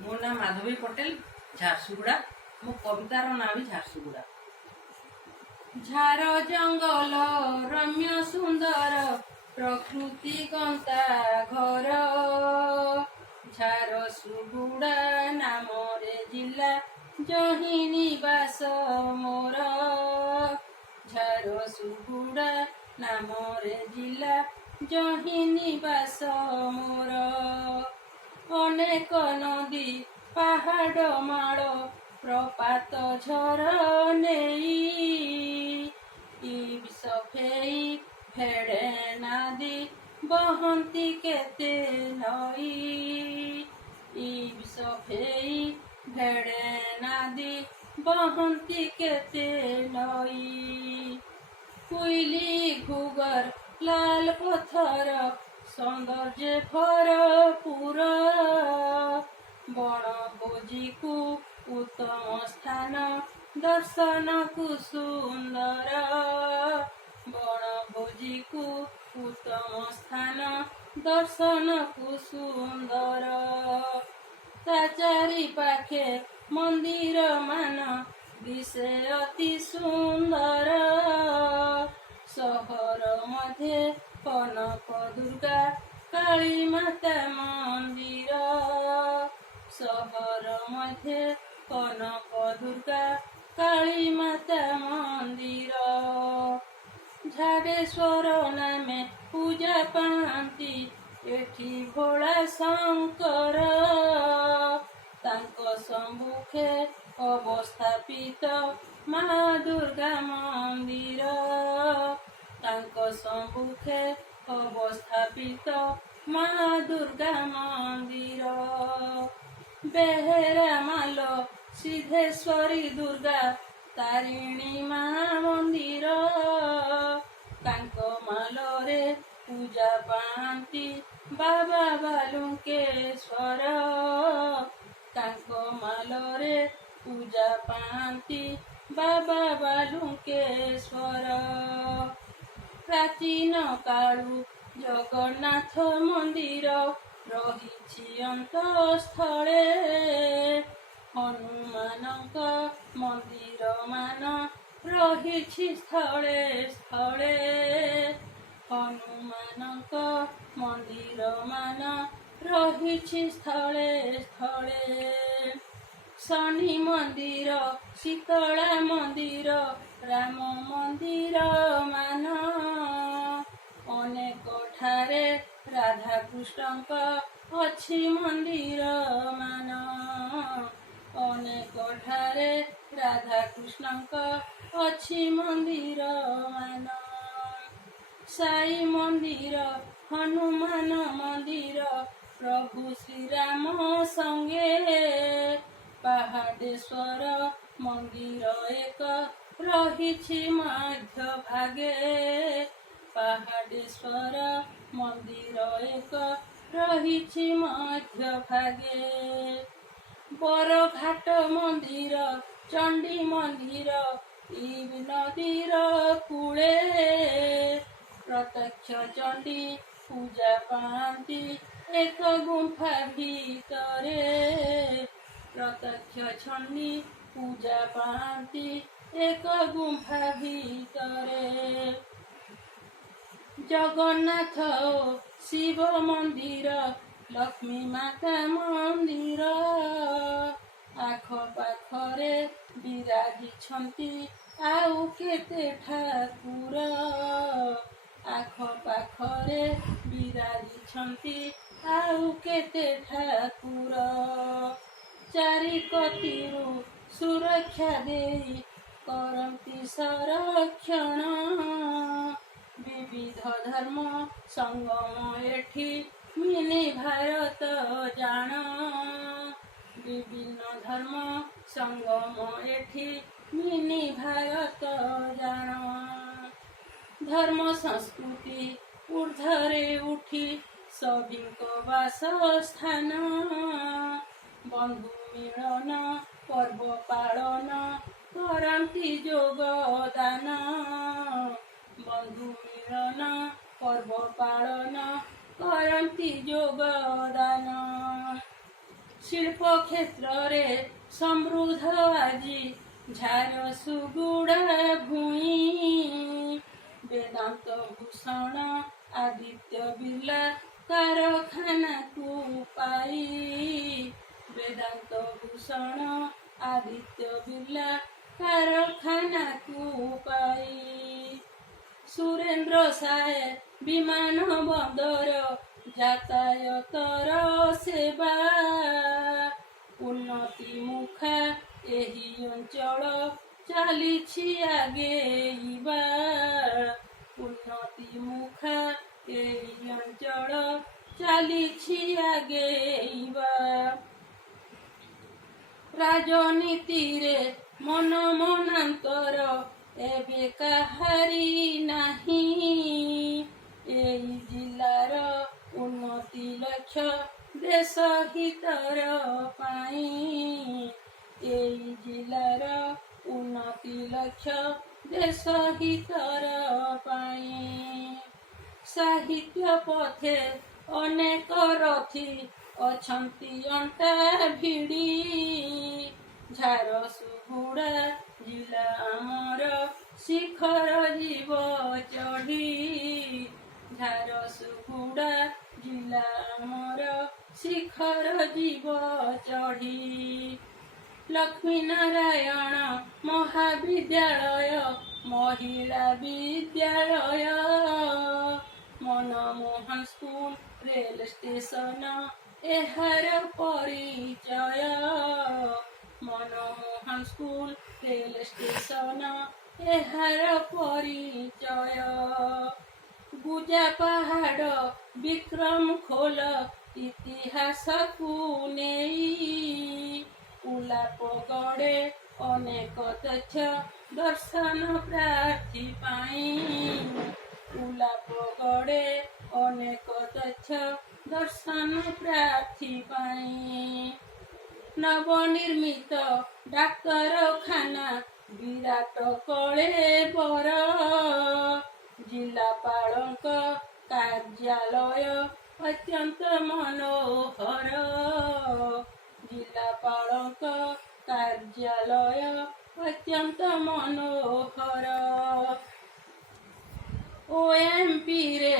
मो ना माधवी पटेल झारसुगुड़ा मो कवितार ना भी झारसुगुड़ा। झार जंगल रम्य सुंदर प्रकृति कंता घर झारसुगुड़ा नाम रे जिला जही निवास मोर झारसुगुड़ा नाम रे जिला जही निवास मोर अनेक नदी पहाड़ माड़ प्रपात झरने सफेई फेड़े नदी बहंती केते नई सफेई फेड़े नदी बहंती केते नई कोइली घुगर लाल पत्थर सौंदर्य भरपूर बणभोजी को उत्तम स्थान दर्शन को सुंदर बणभोजी को उत्तम स्थान दर्शन को सुंदर ता चारि पाखे मंदिर मान दिशे अति सुंदर सहर मध्य कनक दुर्गा काली माता मंदिर सहर मध्य कनक दुर्गा काली माता मंदिर झाडेश्वर नामे पूजा पाती एठी भोला शंकर तांको सम्मुखे अवस्थापित माँ दुर्गा मंदिर तांको सम्मुखे अवस्थापित माँ दुर्गा मंदिर बेहेरा माल सिद्धेश्वरी दुर्गा तारिणी माँ मंदिर तांको मालरे पूजा पाती बाबा बालुकेश्वर तांको मालरे पूजा पाती बाबा बालुकेश्वर प्राचीन कालु जगन्नाथ मंदिर रही अंतस्थले हनुमानक मंदिर मान रही स्थले स्थले हनुमानक मंदिर मान रही स्थले स्थले शनि मंदिर शीतला मंदिर राम मंदिर मान अनेक ठारे राधा कृष्णक अच्छी मंदिर मान अनेक ठारे राधा कृष्णक अच्छी मंदिर मान साई मंदिर हनुमान मंदिर प्रभु श्री राम संगे पहाड़ेश्वर मंदिर एक रही मध्य भागे पहाड़ेश्वर मंदिर एक रही मध्य भागे बरघाट मंदिर चंडी मंदिर नदीर कूले प्रत्यक्ष चंडी पूजा पाती एक गुंफा भीतरे प्रत्यक्ष चंडी पूजा पाती एक गुंफा भीतरे जगन्नाथ शिव मंदिर लक्ष्मी माता मंदिर आख पाखरे विराजिछंती आउ केते ठाकुर आख पाखरे विराजिछंती आउ केते ठाकुर चारि कतिरु सुरक्षा देई करंती संरक्षण विविध धर्म संगम एठी मिनी भारत जान विभिन्न धर्म संगम एठी मिनी भारत जान धर्म संस्कृति ऊर्ध्वरे उठी सभिको वासस्थान बंधु मिलन पर्व पालन करंती योगदान बंधु मिलन पर्व पालन करंती योगदान ଶିଳ୍ପ କ୍ଷେତ୍ରରେ ସମୃଦ୍ଧ ଆଜି ଝାରସୁଗୁଡ଼ା ଭୂଇଁ। ବେଦାନ୍ତ ଭୂଷଣ ଆଦିତ୍ୟ ବିର୍ଲା କାରଖାନାକୁ ପାଇ। ବେଦାନ୍ତ ଭୂଷଣ ଆଦିତ୍ୟ ବିର୍ଲା କାରଖାନାକୁ ପାଇ। ସୁରେନ୍ଦ୍ର ସାଏ ବିମାନ ବନ୍ଦର ଯାତାୟତର ସେବା। ଉନ୍ନତି ମୁଖା ଏହି ଅଞ୍ଚଳ ଚାଲିଛି ଆଗେଇବା। ଉନ୍ନତି ମୁଖା ଏହି ଅଞ୍ଚଳ ଚାଲିଛି ଆଗେଇବା। ରାଜନୀତିରେ ମନ ମନାନ୍ତର ଏବେ କାହାରି ନାହିଁ। ଏହି ଜିଲ୍ଲାର ଉନ୍ନତି ଲକ୍ଷ୍ୟ ଦେଶ ହିତର ପାଇଁ। ଏହି ଜିଲ୍ଲାର ଉନ୍ନତି ଲକ୍ଷ୍ୟ ଦେଶ ହିତର ପାଇଁ। ସାହିତ୍ୟ ପଥେ ଅନେକ ରଥୀ ଅଛନ୍ତି ଅଣ୍ଟା ଭିଡ଼ି। ଝାରସୁଗୁଡ଼ା ଜିଲ୍ଲା ଆମର ଶିଖର ଯିବ ଚଢ଼ି। ଝାରସୁଗୁଡ଼ା ଜିଲ୍ଲା ଆମର ଶିଖର ଯିବ ଚଢ଼ି। ଲକ୍ଷ୍ମୀନାରାୟଣ ମହାବିଦ୍ୟାଳୟ ମହିଳା ବିଦ୍ୟାଳୟ। ମନମୋହନ ସ୍କୁଲ ରେଳ ଷ୍ଟେସନ ଏହାର ପରିଚୟ। ମନମୋହନ ସ୍କୁଲ ରେଳ ଷ୍ଟେସନ ଏହାର ପରିଚୟ। ଗୁଜା ପାହାଡ଼ ବିକ୍ରମ ଖୋଲ ଇତିହାସକୁ ନେଇ। ଉଲାପଗଡ଼େ ଅନେକ ତଥ୍ୟ ଦର୍ଶନ ପ୍ରାର୍ଥୀ ପାଇଁ। ଉଲାପଗଡ଼େ ଅନେକ ତଥ୍ୟ ଦର୍ଶନ ପ୍ରାର୍ଥୀ ପାଇଁ। ନବନିର୍ମିତ ଡାକ୍ତରଖାନା ବିରାଟ କଳେବର। ଜିଲ୍ଲାପାଳଙ୍କ କାର୍ଯ୍ୟାଳୟ ଅତ୍ୟନ୍ତ ମନୋହର। ଜିଲ୍ଲାପାଳଙ୍କ କାର୍ଯ୍ୟାଳୟ ଅତ୍ୟନ୍ତ ମନୋହର। OMPରେ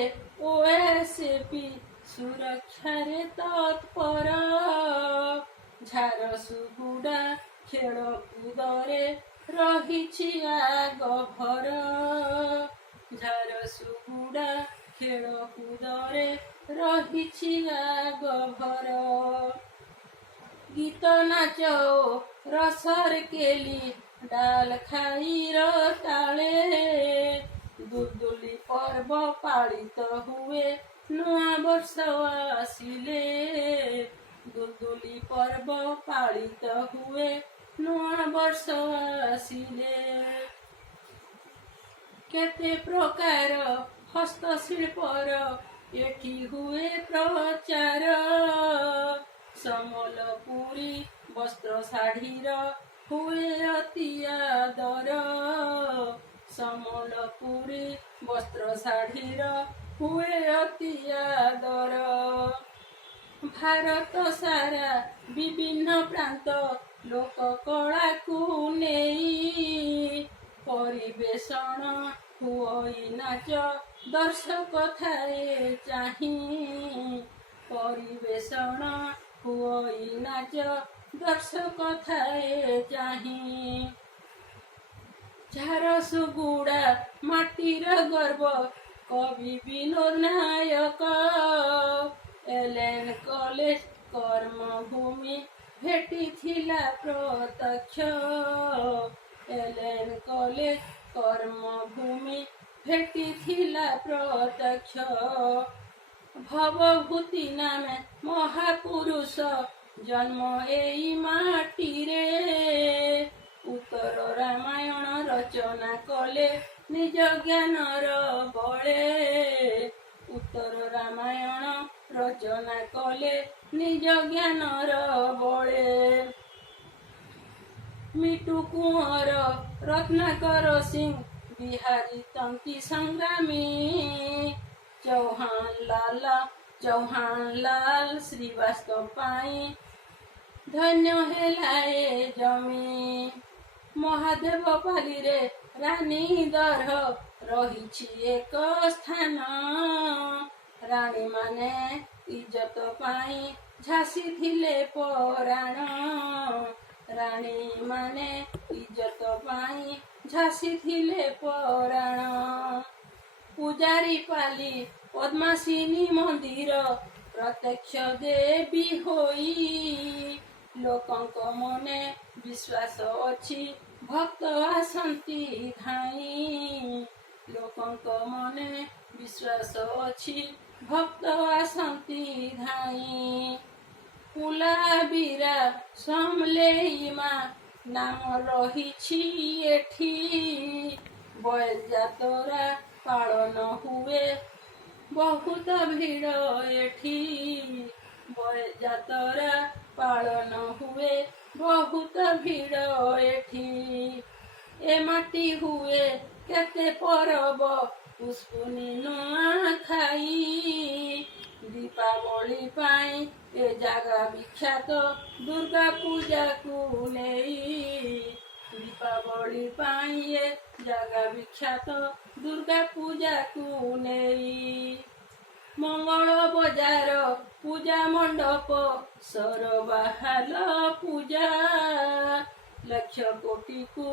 OSP ସୁରକ୍ଷାରେ ତତ୍ପର। ଝାରସୁଗୁଡ଼ା ଖେଳକୁଦରେ ରହିଛି ଆଗଭର। ଝାରସୁଗୁଡ଼ା ଖେଳକୁଦରେ ରହିଛି ଆଗଭର। ଗୀତ ନାଚ ଓ ରସରେ କେଲି ଡାଲଖାଇର ତାଳେ। ଦୁଲଦୁଲି ପର୍ବ ପାଳିତ ହୁଏ ନୂଆ ବର୍ଷ ଆସିଲେ। ଦୁଲଦୁଲି ପର୍ବ ପାଳିତ ହୁଏ ନୂଆ ବର୍ଷ ଆସିଲେ। କେତେ ପ୍ରକାର ହସ୍ତଶିଳ୍ପର ଏଠି ହୁଏ ପ୍ରଚାର। ସମ୍ବଲପୁରୀ ବସ୍ତ୍ର ଶାଢ଼ୀର ହୁଏ ଅତି ଆଦର। ସମ୍ବଲପୁରୀ ବସ୍ତ୍ର ଶାଢ଼ୀର ହୁଏ ଅତି ଆଦର। ଭାରତ ସାରା ବିଭିନ୍ନ ପ୍ରାନ୍ତ ଲୋକ କଳାକୁ ନେଇ ପରିବେଷଣ ହୁଏ ନାଚ ଦର୍ଶକ ଥାଏ ଚାହିଁ। ପରିବେଷଣ ହୁଏ ନାଚ ଦର୍ଶକ ଥାଏ ଚାହିଁ। ଝାରସୁଗୁଡ଼ା ମାଟିର ଗର୍ବ କବି ବିନୋଦ ନାୟକ। LN କଲେଜ କର୍ମଭୂମି ଭେଟିଥିଲା ପ୍ରତ୍ୟକ୍ଷ। LN କଲେଜ କର୍ମଭୂମି ଭେଟିଥିଲା ପ୍ରତ୍ୟକ୍ଷ। ଭବଭୂତି ନାମେ ମହାପୁରୁଷ ଜନ୍ମ ଏଇ ମାଟିରେ। ଉତ୍ତର ରାମାୟଣ ରଚନା କଲେ ନିଜ ଜ୍ଞାନର ବଳେ। ଉତ୍ତର ରାମାୟଣ ରଚନା କଲେ ନିଜ ଜ୍ଞାନର ବଳେ। ମିଟୁ କୁଅଁର ରତ୍ନାକର ସିଂ ବିହାରୀ ତନ୍ତୀ ସଂଗ୍ରାମୀ। ଚୌହାନ ଲାଲ ଶ୍ରୀବାସ୍ତବ ପାଇଁ ଧନ୍ୟ ହେଲା ଏ ଜମି। ମହାଦେବ ପାଲିରେ ରାନୀ ଦର ରହିଛି ଏକ ସ୍ଥାନ। ରାଣୀ ମାନେ ଇଜ୍ଜତ ପାଇଁ ଝାସି ଥିଲେ ପରାଣ। ରାଣୀ ମାନେ ଇଜ୍ଜତ ପାଇଁ ଝାସି ଥିଲେ ପରାଣ। ପୂଜାରୀ ପାଲି ପଦ୍ମାସିନୀ ମନ୍ଦିର ପ୍ରତ୍ୟକ୍ଷ ଦେବୀ ହୋଇ। ଲୋକଙ୍କ ମନେ ବିଶ୍ୱାସ ଅଛି ଭକ୍ତ ଆସନ୍ତି ଧାଇଁ। ଲୋକଙ୍କ ମନେ ବିଶ୍ୱାସ ଅଛି ଭକ୍ତ ଆସନ୍ତି ଧାଇଁ। କୁଲାବିରା ସମଲେଇ ମା ନାମ ରହିଛି ଏଠି। ବଳଯାତ୍ରା ପାଳନ ହୁଏ ବହୁତ ଭିଡ଼ ଏଠି। ବଳଯାତ୍ରା ପାଳନ ହୁଏ ବହୁତ ଭିଡ଼ ଏଠି। ଏ ମାଟି ହୁଏ କେତେ ପରବ ପୁଷ୍ପୁନି ନୂଆଖାଇ। ଦୀପାବଳି ପାଇଁ ଏ ଜାଗା ବିଖ୍ୟାତ ଦୁର୍ଗା ପୂଜାକୁ ନେଇ। ଦୀପାବଳି ପାଇଁ ଏ ଜାଗା ବିଖ୍ୟାତ ଦୁର୍ଗା ପୂଜାକୁ ନେଇ। ମଙ୍ଗଳ ବଜାର ପୂଜା ମଣ୍ଡପ ସରବାହାଲ ପୂଜା। ଲକ୍ଷ କୋଟିକୁ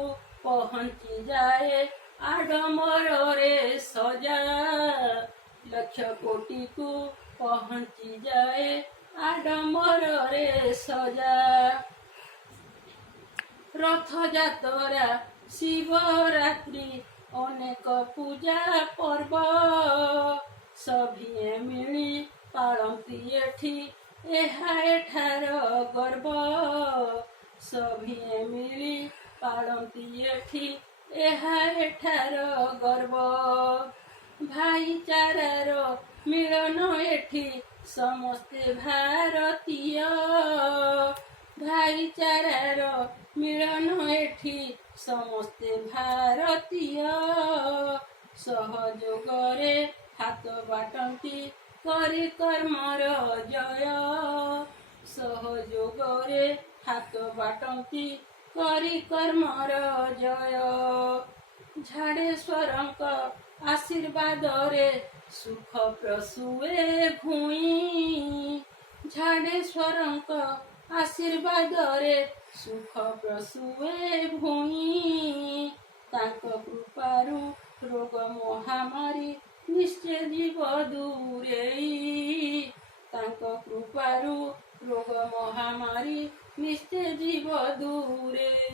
ପହଞ୍ଚି ଯାଏ ଆଡମ୍ବରରେ ସଜା। ଲକ୍ଷ କୋଟିକୁ ପହଞ୍ଚି ଯାଏ ଆଡମ୍ବରରେ ସଜା। ରଥଯାତ୍ରା ଶିବରାତ୍ରି ଅନେକ ପୂଜା ପର୍ବ। ସଭିଏ ମିଳି ପାଳନ୍ତି ଏଠି ଏହା ଏଠାର ଗର୍ବ। ସଭିଏ ମିଳି ପାଳନ୍ତି ଏଠି ଏହା ଏଠାର ଗର୍ବ। ଭାଇଚାରାର ମିଳନ ଏଠି ସମସ୍ତେ ଭାରତୀୟ। ଭାଇଚାରାର ମିଳନ ଏଠି ସମସ୍ତେ ଭାରତୀୟ। ସହଯୋଗରେ ହାତ ବାଟନ୍ତି କରି କର୍ମର ଜୟ। ସହଯୋଗରେ ହାତ ବାଟନ୍ତି କରି କର୍ମର ଜୟ। ଝାଡ଼େଶ୍ୱରଙ୍କ ଆଶୀର୍ବାଦରେ ସୁଖ ପ୍ରସୂଏ ଭୂଇଁ। ଝାଡ଼େଶ୍ୱରଙ୍କ ଆଶୀର୍ବାଦରେ ସୁଖ ପ୍ରସୂଏ ଭୂଇଁ। ତାଙ୍କ କୃପାରୁ ରୋଗ ମହାମାରୀ ନିଶ୍ଚେ ଯିବ ଦୂରେଇ। ତାଙ୍କ କୃପାରୁ ରୋଗ ମହାମାରୀ ନିଶ୍ଚେ ଯିବ ଦୂରେଇ।